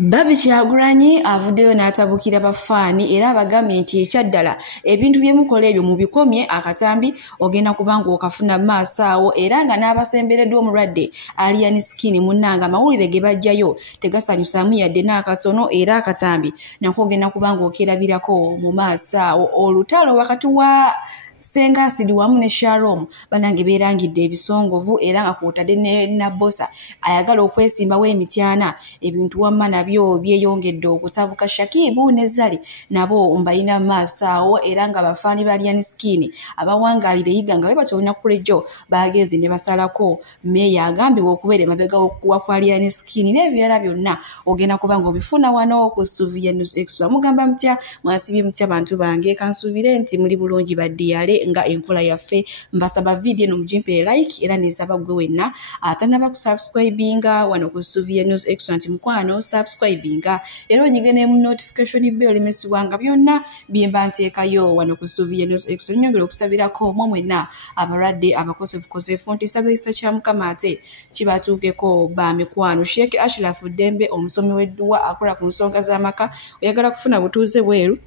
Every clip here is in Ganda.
Babi Kyagulanyi avuddeyo n'atabukira bafaani era abagambye nti ekyaddala ebintu bye mukola ebyo mubikomye akatambi ogenda kubanga okafuna maaso awo era nga n'abasembereddwa omulwadde Alien Skin munnanga amawulire ge bajjayo tegasanyusaamu yadde n'akatono era akatambi nako ogenda kubanga okerabirako mu maaso awo. Olutalo wakati wa Senga Asidi wamu ne Sharom banange beerangidde ebisongovu era nga kwotadde ne Nabosa ayagala okwesimbawo emityana ebintu wamma nabyo byeyongedde okutabuka. Shakibu ne Zali nabo mbayina maaso awo era nga bafaani ba Alien Skin abawangaalire yiga nga bwe batolina kulejo bagenze ne basalako meya agambibwa okubeera emabega wa kwa Alien Skin n'ebirala byonna ogenda kubanga obifuna wano ku Suvia News Extra. Mugamba mutya mwasibye mutya bantu bange kansuubire nti muli bulungi baddiyale nga enkola yaffe mbasaba video eno mujimpe like era nesaba gwe wenna atanaba kusubscribinga wano ku Suvia News Extra nti mukwano subscribinga era onyigene mu notification bell mesibwanga byonna byemba nteekayo wano ku Suvia News Extra. Nyongera okusabirako mwenna abalwadde abakosefu nti sabisa kya Mukama ate kibatuukeko ba mikwano. Sheikh Ashraf Dembe omusomi w'edduwa akola ku nsonga z'amaka oyagala kufuna butuuze bweru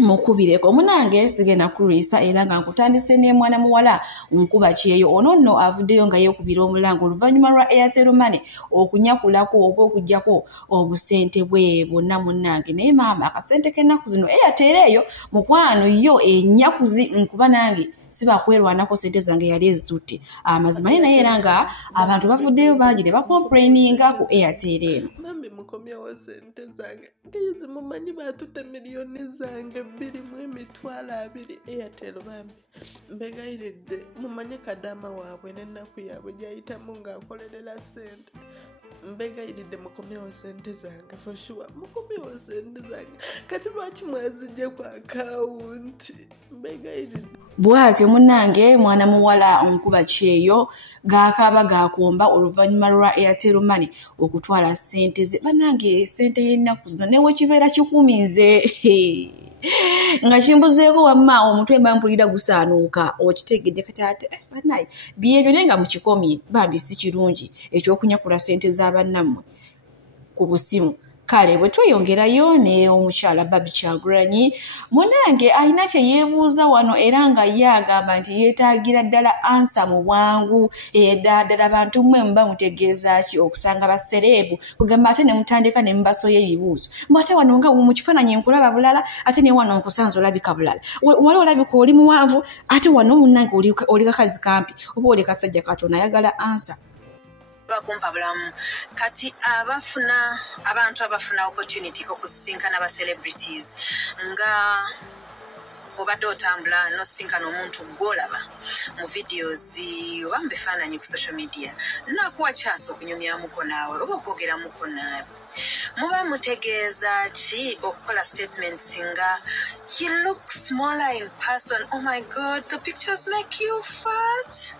mukubireko munange sigenda kulisa era nga nkutandise ne mwana muwala nkuba kyeyo ono nno avuddeyo nga yeekubira omulango oluvannyuma lwa Airtel Money okunyakulako oba okuggyako obusente bwe bwonna munnange naye maama akasente k'ennaku zino Airtel eyo mukwano yo ennyakuzi nkuba nange siba kwerwanako sente zange yali ezitutte amazima naye era nga abantu bavuddeyo bangi ne bakomplaininga ku Airtel eno. Mambi mukomyewo sente zange ezo mumanyi batutte miliyoni zange 2.2 Airtel bambi mbegayiridde mumanyi kadama waabwe n'ennaku yaabwe gyayitamu ng'akolerera sente mbegayiridde mukomyewo sente zange for sure mukomyewo sente zange kati lwaki mwazijje ku akawunti mbegayiridde bw'atyo munnange mwana muwala nkuba kyeyo gaakaaba gaakomba oluvannyuma lwa Airtel Money okutwala sente ze bannange sente y'ennaku zino newe kibeera kikuminze nga kimbuzeeko wamma omutwe mba mpulira gusaanuuka okitegedde kati ate bannaye byebyo naye nga mukikomye bambi si kirungi ekyokunyakula sente z'abannammwe ku busimu. Kale bwe tweyongerayo ne omukyala Babi Kyagulanyi munange alina kye yeebuuza wano era nga ye agamba nti yeetaagira ddala ansa mu bwangu ddala bantu mmwe muba mutegeeza ki okusanga basereebu kugamba ate ne mutandika ne mubasoya ebibuuzo ate wano nga mu kifaananyi nkulaba bulala ate ne wano nkusanze olabika bulala wali olabika oli muwanvu ate wano munnange oli kakazi kampi oba oli kasajja katono ayagala ansa bakumpa bulamu kati abantu abafuna opportunity okusinkana aba celebrities nga obadde otambula nosinkana omuntu gwolaba mu videos oba mu bifaananyi ku social media nakuwa chance okunyumyamuko naawe oba okwogeramuko naawe muba mutegeeza ki okukola statements nga you look smaller in person, oh my god the pictures make you fat,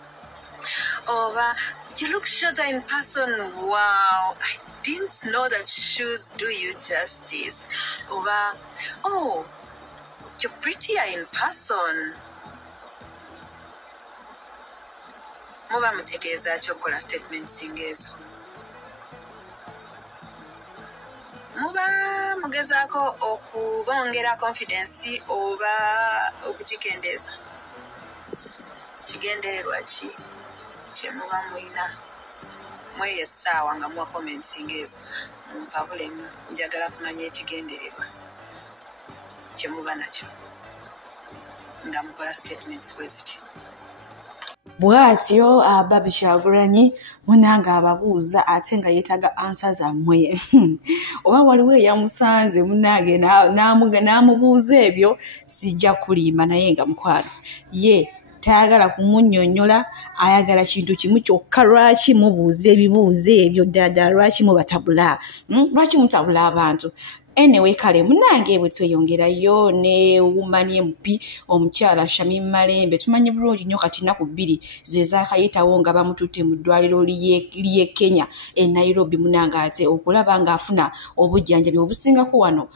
oba you look shorter in person, wow I didn't know that shoes do you justice, oba oh you're prettier in person. Muba mutegeeza ki okukola statements ngezo muba mugezaako okubongera confidence oba okukikendeeza kigendererwa ki kyemuba mulina mweyo essaawa nga muwa comments ngezo mpabulemu njagala kumanya ekigendererwa kyemuba nakyo nga mukola statements bwezityo. bw'atyo Babi Kyagulanyi munanga ababuuza ate nga yeetaga ansa zammwe oba waliwo eyamusanze munange n'amubuuza ebyo sijja kulimba naye nga mukwano ye tayagala kumunnyonnyola ayagala kintu kimu kyokka. Lwaki mubuuza ebibuuzo ebyo ddala lwaki mubatabula lwaki mutabula abantu Anyway kale munange bwe tweyongerayo ne Woman MP omukyala Shamim Malembe tumanyi bulungi nnyo kati nnaku 2 ze zaakayitawo nga bamututte mu ddwaliro ly'e Kenya e Nairobi munange ate okulaba ng'afuna obujjanjabi obusingako wano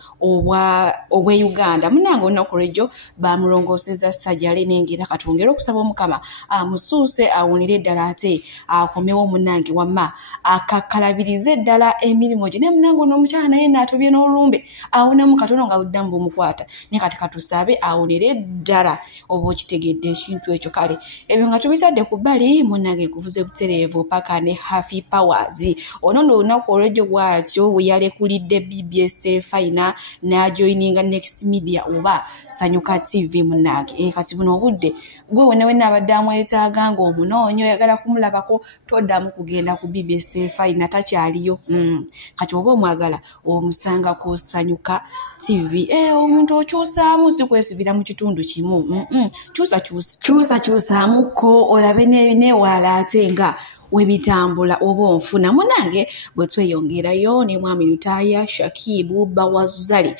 obwe Uganda munange olunaku lw'ejjo bamulongooseza sajjale nengera katwongera okusaba Omukama amusuuse awonere ddala ate akomewo munange wamma akakalabirize ddala emirimu gye ne munange n'omukyala naye n'atobye n'olumbe awonamu katono nga buddamu bumukwata ne kati katusabe awonere ddala oba okitegedde ekintu ekyo kale ebyo nga tubitadde ku bbali munange kuvuze butereevu paka ne Happy Powers ono olunaku olw'ejjo bw'atyo bwe yalekulidde BBS Telefina n'ajoyininga Next Media oba Sanyuka TV munange kati buno obudde gwe wena abadde amwetaaga ng'omunoonyo oyagala kumulabako toddamu kugenda ku BBS Telefina takyaliyo kati oba omwagala omusangako Sanyuka TV omuntu okyusaamu si kwesibira mu kitundu kimu kyusaamuko olabe newaala ate nga webitambula oba onfuna munange bwe tweyongerayo ne mwami Lutaya Shakibu Bawazali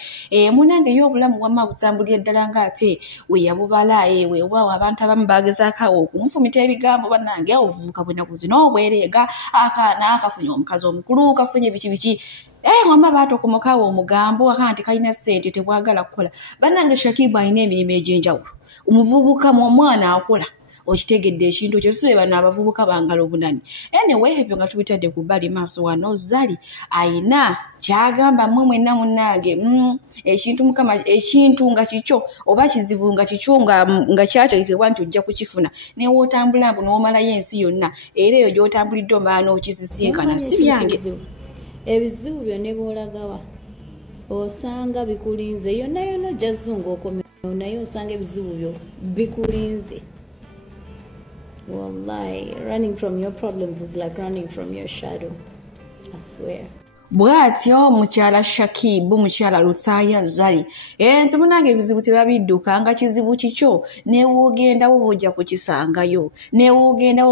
munange y'obulamu wamma butambulira ddala ng'ate we yabubala weewaawo abantu abamu bagezaako okumufumita ebigambo bannange obuvubuka bw'ennaku zino obwereega akaana akafunye omukazi omukulu kafunye biki wamma baatokomokawo omugambo akanti kalina ssente tebwagala kukola bannange Shakibu alina emirimu egy'enjawulo omuvubuka mu omwana akola okitegedde ekintu ekyo sibe bano abavubuka bangala obunani anyway ebyo nga tubitadde ku bbali maaso wano Zali ayina kyagamba mmwe mwenna munnange ekintu Mukama ekintu nga kikyo oba kizibu nga kikyo nga kyategekebwa nti ojja kukifuna ne wootambula mbu n'omalayo ensi yonna era eyo gy'otambulidde omala n'okizisinkana si byange ebizibu byonna boolagawa osanga bikulinze yonna ojja zunga okomewo naye osanga ebizibu byo bikulinze. Wallahi, running from your problems is like running from your shadow. I swear. Bwatyo mukyala Shakibu mukyala Lutaya Zali nti munange ebizibu tebabidduka nga kizibu kikyo newogendawo bojja kukisangayo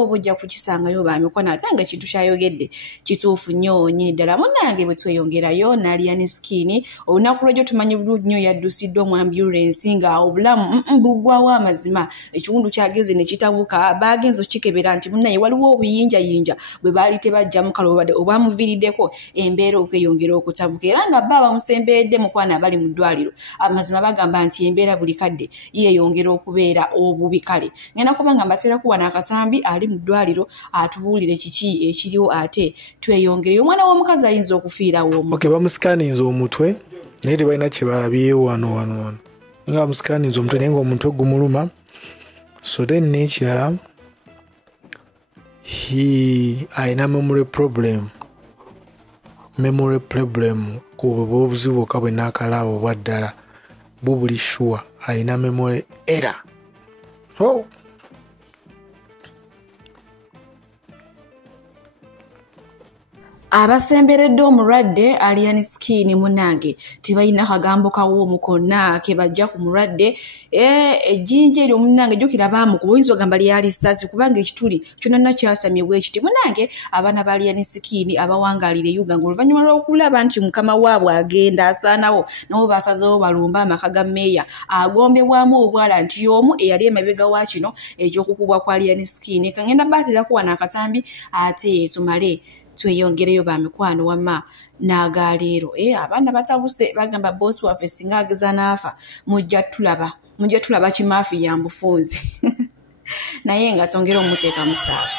bojja kukisangayo bamikono ate nga kintu kyayogedde kituufu nnyo nyini ddala munange bwe tweyongerayo Nalian Skin olunaku lw'ejjo tumanyi bulungi nnyo yaddusiddwa mu ambulance nga obulamu buggwawo amazima ekiwundu kyageze ne kitabuka bagenza okikebera nti munnaye waliwo obuyinjayinja bwe baali tebajja mukalo obamuviiriddeko embeera okweyongera okutabuka era nga baba bamusemberedde mukwana abali mu ddwaliro amazima bagamba nti embeera buli kadde yeeyongera okubeera obubi kale ngenda kuba nga mbateerako wano akatambi ali mu ddwaliro atubuulire kiki ekiriwo ate tweyongere omwana w'omukazi ayinza okufiirawo bamusikaaninze omutwe naye tebalina kye balabyewo wano nga bamusikaaninze omutwe naye ng'omutwe gumuluma so then n'ekirala alina memory problem kuba obuzibu kabwe n'akalabo bwa ddala bubuli sure alina memory error. Abasemberedde omulwadde Nalian Skin munange tibalina kagambo kawoomu konna ke bajja ku mulwadde ejjinja eryo munange jjukira baamukuba oyinza ogamba lyali ssasi kubanga ekituli kyonna kyasamye bwe kiti munange abaana ba Nalian Skin abawangaalira Uganda oluvannyuma lw'okulaba nti mukama waabwe agenda asaanawo nabo basazeewo balumba amaka ga mmeeya agombebwamu obwala nti y'omu eyali emabega wa kino eky'okukubwa kwa Nalian Skin kangenda baatezako wano akatambi ate tumale tweyongereyo bamikwano wamma n'agaleero abaana batabuse bagamba boosi waffe singa ageza n'afa mujja tulaba kimaafi ya mbufunzi naye nga tongera omuteeka musaala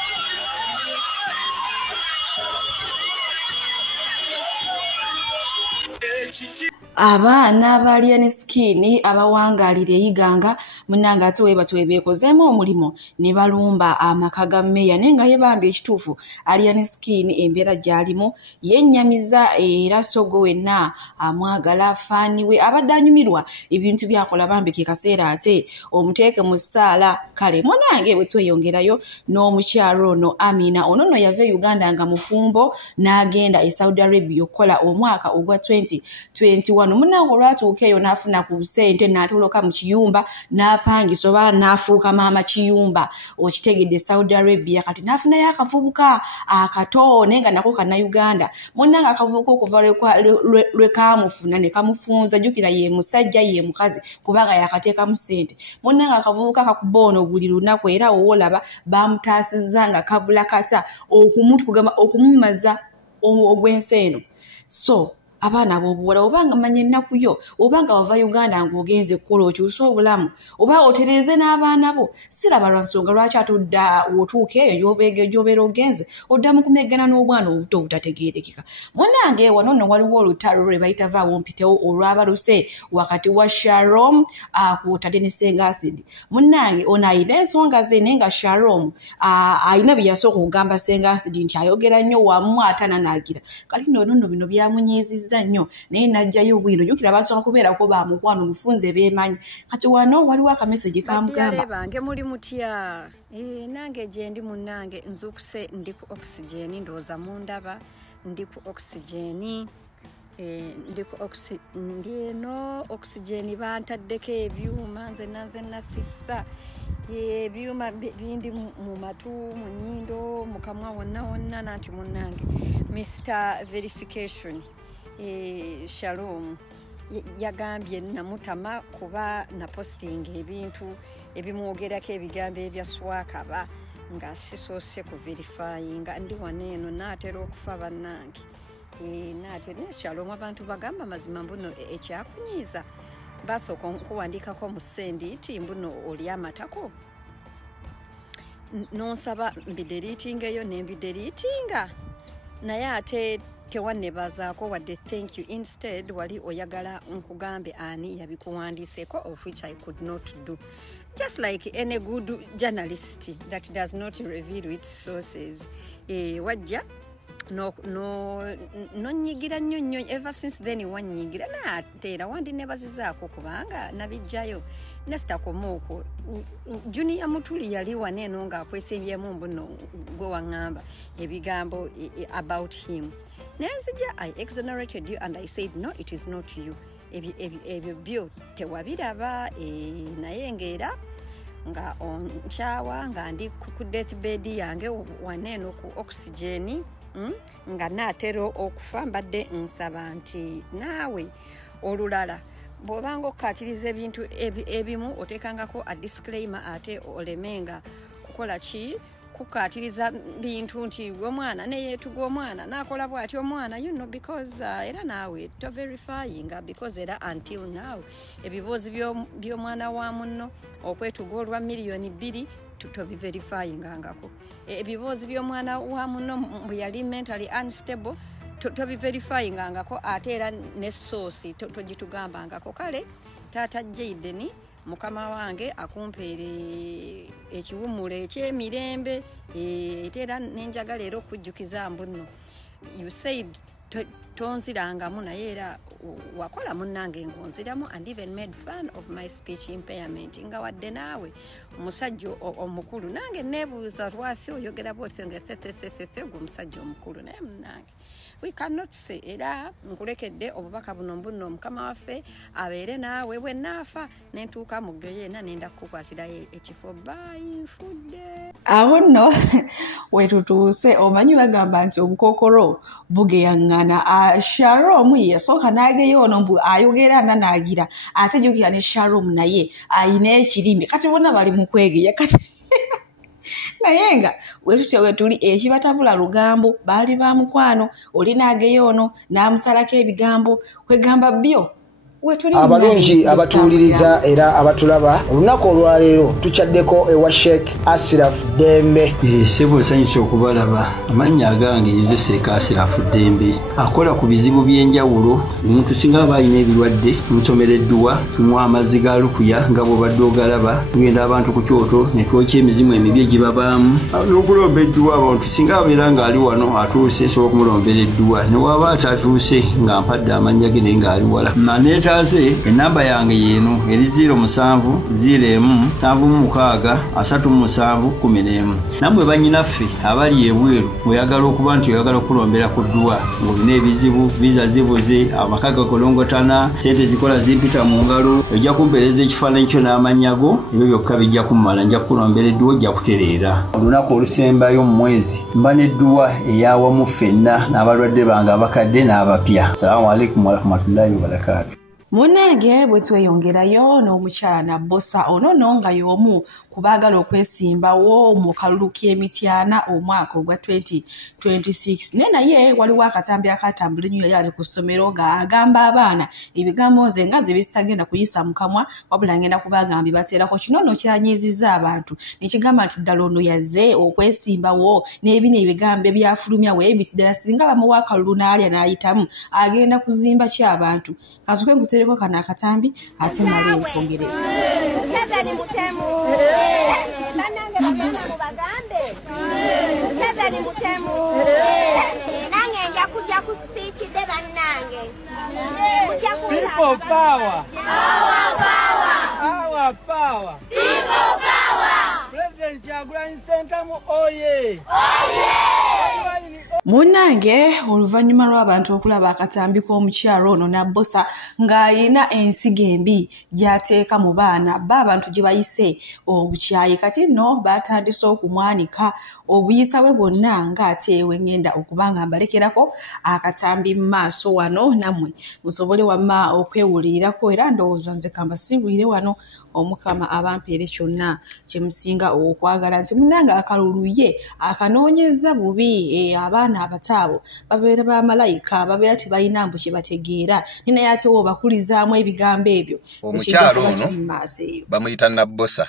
abaana ba Nalian Skin abawangaalira Uganda munange ate webatwe beekozeemu omulimu ne balumba amaka ga mmeeya naye nga ye bambi ekituufu Nalian Skin embeera gy'alimu yennyamiza era sogo wenna amwagala faani we abadde anyumirwa ebintu byakola bambi ke kaseera ate omuteeke mu ssaala kale munange bwe tweyongerayo n'omukyalo ono Amina ono yava e Uganda nga mufumbo n'agenda e Saudi Arabia okukola omwaka ogwa 20 21 munange olwatuuka eyo n'afuna ku ssente n'atoloka mu kiyumba n'apangisa oba n'afuuka maama kiyumba okitegedde Saudi Arabia kati n'afunayo akavubuka akatoone nga nako kannayuganda munange akavubuka okuva lwe kaamufuna ne kamufunza jjukira ye musajja ye mukazi kubanga yakateekamu ssente munange akavubuka kakuba ono buli lunaku era woolaba bamutaasizza nga kabula kata okumumaza ogw'ensi eno so abaana b'obuwala obanga manya ennaku yo obanga wava Uganda ng'ogenze kukola okyusa obulamu oba otereeze n'abaana bo siraba lwa nsonga lwaki atudda wotuuka eyo gy'obeera ogenze oddamu kumeggana n'obwana obuto obutategeerekeka munnange wano nno waliwo olutalo lwe bayita vaawo mpitewo olwabaluse wakati wa Sharon kwotadde ne Senga Acid munnange ono ayina ensonga ze naye nga Sharon ayina bye yasooka okugamba Senga Acid nti ayogera nnyo wamu atananaagira kati nno bino byamunyiizizza nnyo naye najjayo bwino jjukira basooka kubeerako bamukwano obufunze beemanyi kati wano waliwo akameseji kamugamba bange muli mutya nange gye ndi munnange nzuukuse ndi ku oxygeni ndowooza mundaba ndi ku oxygeni ndi eno oxygeni bantaddeko ebyuma nze nasissa ebyuma bindi mu matu mu nnyindo mu kamwa wonna nanti munnange Mr Verification Shalom yagambye namutama kuba na posting ebintu ebimwogerako ebigambo ebya swakaba nga sisoose ku verifyinga ndi waneeno naatera okufa bannange naatera Shalom abantu bagamba mazima mbuno ekyakunyiiza basooka nkuwandiikako mu sendiiti mbuno oli amatako nonsaba mbideriitingeyo nembideriitinga naye ate tewannebazaako wadde thank you instead wali oyagala nkugambe ani yabikuwandiiseko of which I could not do just like any good journalist that does not reveal its sources wajja nonyigira nnyo ever since then wanyigira nateera wandinebazizaako kubanga nabijjayo nesitakomaoko Junior Mutuli yali waneeno ng'akwesembyemu mbuno gwe waŋŋamba ebigambo about him nenzija I exonerated you and I said no it is not you ebyo byo tewabiraba naye ng'era nga onkyawa nga ndi ku deathbed yange waneeno ku oxygeni nga naatera okufa mbadde nsaba nti naawe olulala bw'obanga okkaatiriza ebintu ebimu oteekangako a disclaimer ate olemenga kukola ki kukkaatiriza bintu nti omwana neyeetuga omwana naakola bw'ati omwana you know because era naawe to verifyinga because era until now ebiboozi by'omwana wa munno okwetuga olwa $2,000,000 tobiverifyingangako ebiboozi by'omwana wa munno bwe yali mentally unstable tobiverifyingangako ate era ne source togitugambangako kale taata Jaden mukama wange akumpeere ekiwummulo ekyemirembe era nenjagala era okujjukiza mbuno you said tonzirangamu naye era wakola munnange ngonziramu and even made fun of my speech impairment nga wadde naawe omusajja omukulu nange neebuuza lwaffe oyogera bwotyo nga gwe omusajja omukulu naye munnange we cannot say era nkulekedde obubaka buno mbuno mukama waffe abeere naawe bwe naafa nentuuka mu ggyo yeena nenda kukukwatira ekifo bayinfudde awo nno wetutuuse omanyi bagamba nti obukookolo bugeyaŋŋana Sharon yasooka n'ageyo ono mbu ayogera nanaagira ate jjukira ne Sharon naye ayina ekirimi kati bonna bali mu kwegeya kati naye nga wetutya wetuli ekibatabula lugambo baali ba mukwano oli n'ageyo ono n'amusalako ebigambo kwegamba byo abalungi abatuwuliriza era abatulaba olunaku olwaleero tukyaddeko ewa Sheikh Ashraf Dembe sebo nsanyusa okubalaba amannya agange nze Sheikh Ashraf Dembe akola ku bizibu by'enjawulo omuntu singa aba alina ebirwadde musomereddwa tumuwa amazzi ga lukuya nga bw'obadde ogalaba tugenda abantu ku kyoto ne twokya emizimu emibi egibabaamu n'okulomba edduwa abantu singa abeera ng'ali wano atuuse sobola okumulombera edduwa ne waba atatuuse nga mpadde amannya ge naye ng'ali wala weetaaze ennamba yange yeeno eri 0701-736-3711. Nammwe bannyinaffe abali ebweru oyagala okuba nti oyagala okulombera ku ddwa ng'olina ebizibu viza zibuze amaka gakolongotana sente zikola zimpita mu ngalo ojja kumpeereza ekifaananyi kyo n'amannya go ebyo byokka bijja kummala nja kukulombera edduwa ojja kutereera. Olunaku olusembayo mu mwezi mba n'edduwa ey'awamu ffenna n'abalwadde bange abakadde n'abapya. Salaamu alaikum warahmatullahi wabarakatuh. Munange bwe tweyongerayo n'omukyala Nabbosa ono nga y'omu ku baagala okwesimbawo mu kalulu k'emityana omwaka ogwa 2026. Ne naye waliwo akatambi akatambula ennyo yali ali ku ssomero ng'agamba abaana ebigambo nze nga zibisitagenda kuyisa mu kamwa wabula ngenda kubanga mbibateerako. Kino nno kyanyiizizza abantu ne kigamba nti ddala ono yazze okwesimbawo n'ebino ebigambo ebyafulumya weebiti ddala singa bamuwa akalulu n'alya n'ayitamu agenda kuzimba ki abantu. Kasuke nkuteereko kano akatambi ate male nkwongere. Museveni mutemu. Banange bagenda mu bagambe. Museveni mutemu. Nange nja kujja ku speech de bannange. Mujja kulaba. People power. Power, power. Power, power. People power. President Kyagulanyi Ssentamu oye. Oye. Munange oluvannyuma lw'abantu okulaba akatambi k'omukyalo ono Nabbosa ng'ayina ensigo embi gy'ateeka mu baana abantu gye bayise obukyayi. Kati nno batandise okumwanika obuyisa bwe bwonna ng'ateewe ngenda okuba nga mbalekerako akatambi mu maaso wano nammwe musobole wamma okwewulirirako era ndowooza nze kambasiibulire wano omukama abampeere kyonna kye musinga okwagala nti munnange akalulu ye akanoonyeza bubi abaana abataabo babeera ba malayika babeera tebalina mbu kye bategeera ne naye ate obakulizaamu ebigambo ebyo omukyalo ono bamuyita Nabbosa.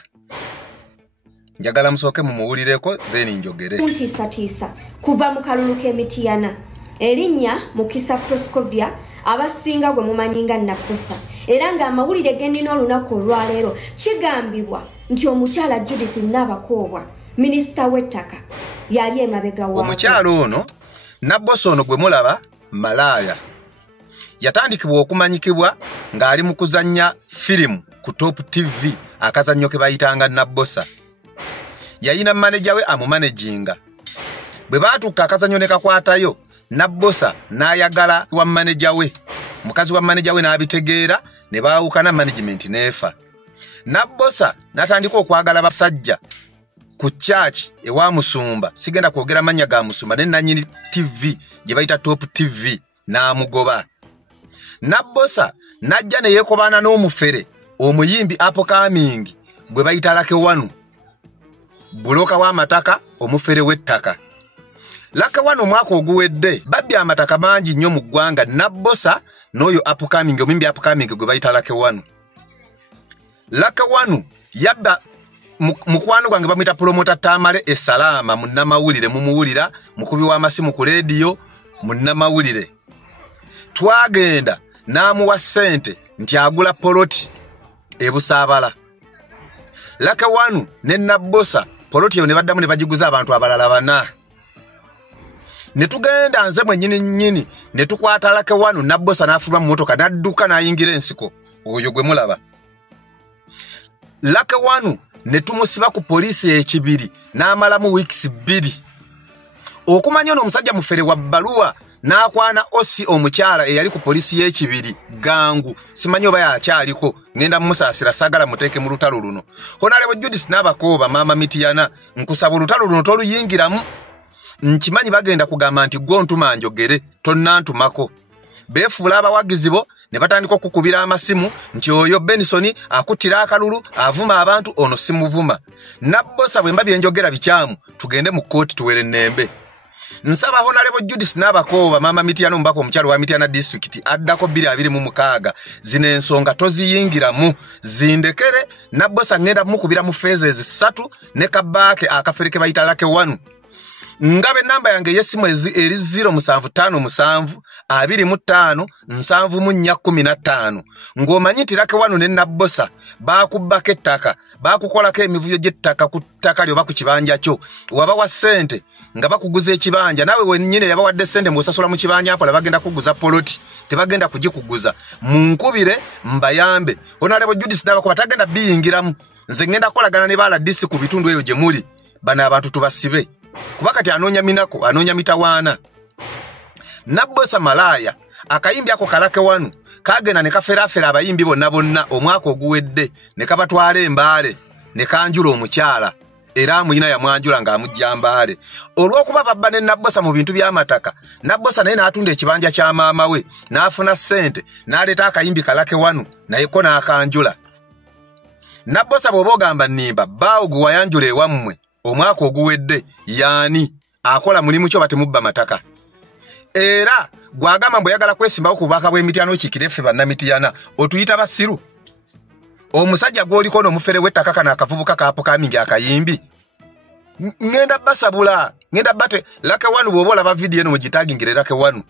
Njagala musooke mumuwulireko then njogere. Ntiisatiisa kuva mu kalulu k'emityana erinnya Mukisa Proscovia abasinga gwe mumanyi nga Nabbosa era ng'amawulire gennina olunaku olwaleero kigambibwa nti omukyala Judith Nabakoobwa minisita w'ettaka yali emabega waako. Omukyalo ono Nabbosa ono gwe mulaba malaaya yatandikibwa okumanyikibwa ng'ali mu kuzannya firimu ku Top TV akazannyo ke bayitanga Nabbosa. Yayina manager we amumanaginga. Bwe baatuuka akazannyo ne kakwatayo Nabbosa n'ayagala wa manager we. Mukazi wa manager we n'abitegeera ne baawukana management neefa. Nabbosa n'atandika okwagala basajja ku church ewa Musumba. Sigenda kwogera mannya ga Musumba ne nannyini TV gye bayita Top TV n'amugoba. Nabbosa najja ne yeekobana n'omufere omuyimbi upcoming bwe bayita Lake Wanu. Buloka w'amataka omufere w'ettaka. Lake Wanu omwaka oguwedde babbye amataka mangi nnyo mu ggwanga. Nabbosa n'oyo upcoming omuyimbi upcoming gwe bayita Lake Wanu. Lake Wanu yabba mukwano gwange bamuyita promota Tamale Essalama munnamawulire mumuwulira mukubi w'amasimu ku leediyo munnamawulire. Twagenda n'amuwa ssente nti agula poloti e Busaabala. Lake Wanu ne Nabbosa poloti yo ne baddamu ne bagiguza abantu abalala bana. Ne tugenda nze mwennyini nnyini ne tukwata Lake Wanu Nabbosa n'afuluma mu motoka n'adduka n'ayingira ensiko. Oyo gwe mulaba. Lake Wanu ne tumusiba ku poliisi ekibiri n'amalamu weeks 2. Okumanya ono omusajja mufere wa bbaluwa n'akwana osi omukyala eyali ku poliisi y'ekibiri gangu simanyi oba yakyaliko ngenda mumusaasira sagala muteeke mu lutalo luno. Honorable Judith Nabakooba maama Mityana nkusaba olutalo luno toluyingiramu. Nkimanyi bagenda kugamba nti gontuma njogere tonnantumako. Beefuula abawagizi bo ne batandika okukubira amasimu nti oyo Benson akuttira akalulu avuma abantu ono simuvuma. Nabbosa bwe mbabye njogera bikyamu tugende mu kkooti tuwere nnembe. Nsaba Honorable Judith Nabakooba maama Mityana ombaka omukyalo wa Mityana district addako 226 zino ensonga toziyingiramu zindekere. Nabbosa ngenda mukubira mu phases 3 ne kabaake akafere ke bayita Lake Wanu. Ngabe namba yange yesimu eri 0757 25 7415 ng'omanyi nti Lake Wanu ne Nabbosa bakubbako ettaka bakukolako emivuyo gy'ettaka ku ttaka lyo ba ku kibanja kyo waba wa ssente nga bakuguza ekibanja nawe wennyine yabawadde ssente mbw'osasula mu kibanja apola bagenda kuguza poloti tebagenda kugikuguza munkubire mbayambe Honorable Judith Nabakoba tagenda biyingiramu nze ngenda kolagana ne bala disi ku bitundu eyo gye muli bana abantu tubasibe kuba kati anoonya minako anoonya mitawaana Nabbosa malaya akayimbi ako kalake wanu kagenda ne kaferafera abayimbi bonna omwaka oguwedde ne kabatwala embaale ne kanjula omukyala era muyina ya mwanjula nga amujjambaale olw'okuba babba ne Nabbosa mu bintu by'amataka Nabbosa naye n'atunda ekibanja kya maama we n'afuna ssente n'aleeta akayimbi kalake wanu naye ko n'akanjula Nabbosa bw'oba ogamba nnimba bbaawo gwe wayanjula ewammwe omwaka oguwedde yaani akola mulimu kyo batemubba mataka era gwagamba mbweyagala kwesimbawo ku bubaka bw'emityana okiikire ffe bannamityana otuyita basiru omusajja gw'oliko n'omufere w'ettaka kana akavubuka kaapukamingi akayimbi ngenda basabula ngenda bate lake wanu bw'oba olaba vidiyo eno mugitagingire lake wanu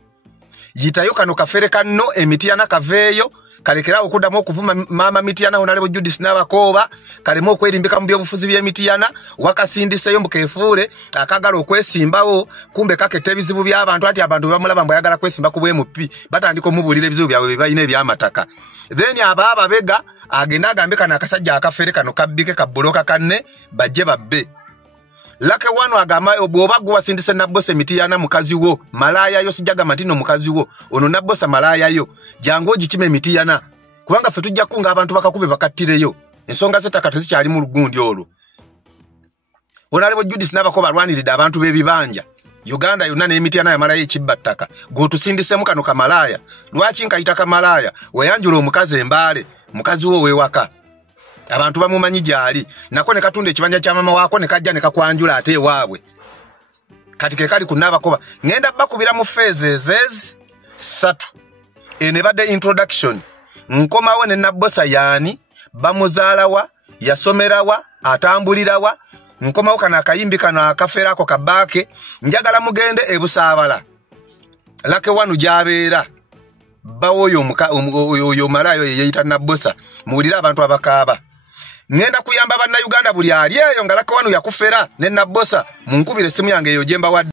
yitayo kano kafere kanno emityana kaveeyo kalekerawo okuddamu okuvuma maama mityana Honorable Judith Nabakoba kalemu okwerimbika mu byobufuzi by'emityana wakasindiseyo mukeefuule akagala okwesimbawo kumbe kaketta ebizibu by'abantu ati abantu bamulaba mbwayagala kwesimba ku bwemupi batandika omubuulira ebizibu byabwe bye balina eby'amataka then abaaba bega agenda agambe kano akasajja akafere kano kabbike kabbuloka kanne bajje babbe lake wano agamba bw'oba gwe wasindise Nabbosa emityana mukazi wo malaya yo sijagamba nti no mukazi wo ono Nabbosa malaya yo jangu ogikima emityana kubanga ffe tujja kunga abantu bakakube bakattireyo ensonga z'ettaka tezikyali mu lugundi olwo Honorable Judith Nabakoba alwaniridde abantu b'ebibanja Uganda yonna n'emityana yamalayo ekibba ttaka gw'otusindisemu kano kamalaya lwaki nkayita kamalaya weyanjula omukazi embaale mukazi wo weewaka abantu bamumanyi gyali nako ne katunda ekibanja kya mama waako ne kajja ne kakwanjula ate ewaabwe kati ke kali ku Nabakoba ngenda bakubira mu phases 3 ene badde introduction nkomawo ne Nabbosa yaani bamuzaalawa yasomerawa atambulirawa nkomawo kana akayimbi kana akafera ako kabaake njagala mugende ebusaabala lake wanu gyabeera bawo oyo malayo yeyita Nabbosa muwulira abantu abakaaba ngenda kuyamba banna Uganda buli ali eyo nga lake wanu yakufera ne Nabbosa munkubire simu yange eyo gyemba wadde